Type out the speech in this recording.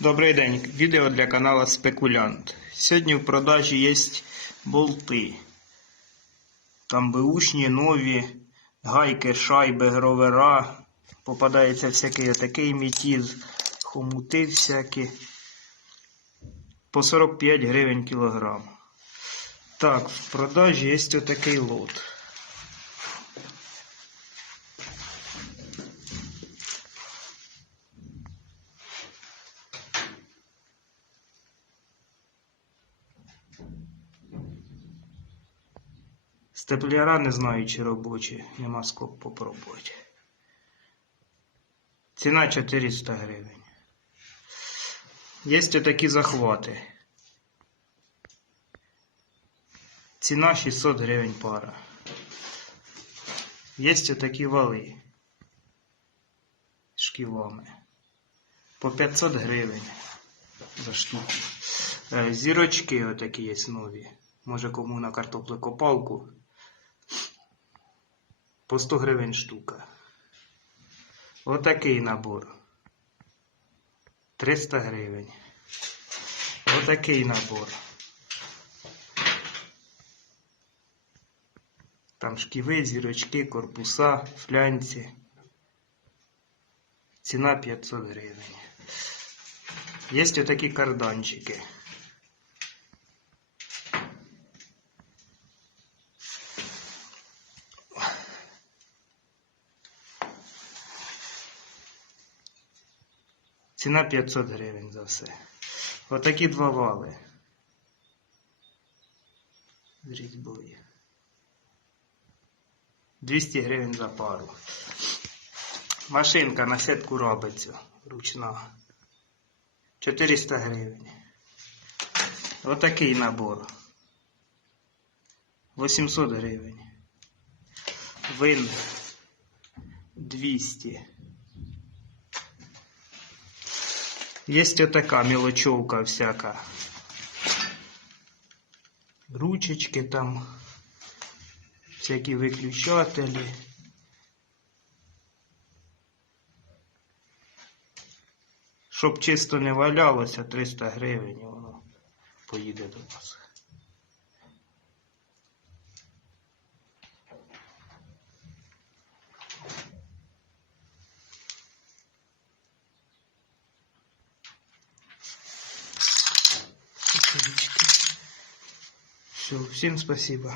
Добрий день. Відео для каналу Спекулянт. Сьогодні в продажі є болти. Там беушні, нові, гайки, шайби, гровера. Попадається всякий отакий мітіз, хомути всякі. По 45 гривень кілограм. Так, в продажі є отакий лот. Степляра не знаю, чи робочі, нема скоп попробувати. Ціна 400 гривень. Є такі захвати. Ціна 600 гривень пара. Є такі вали шківами. По 500 гривень за штуку. Е, Зірочки отакі є нові. Може кому на картоплекопалку. По 100 гривень штука. Отакий набор. 300 гривень. Отакий набор. Там шківи, зірочки, корпуса, флянці. Ціна 500 гривень. Є отакі карданчики. Ціна 500 гривень за все. Отакі два вали. З різьбою. 200 гривень за пару. Машинка на сітку робиться. Ручна. 400 гривень. Отакий набор. 800 гривень. Вин 200. Есть отака мелочевка всяка. Ручечки там, всякі виключателі. Щоб чисто не валялося, 300 гривень воно поїде до вас. Все, всем спасибо.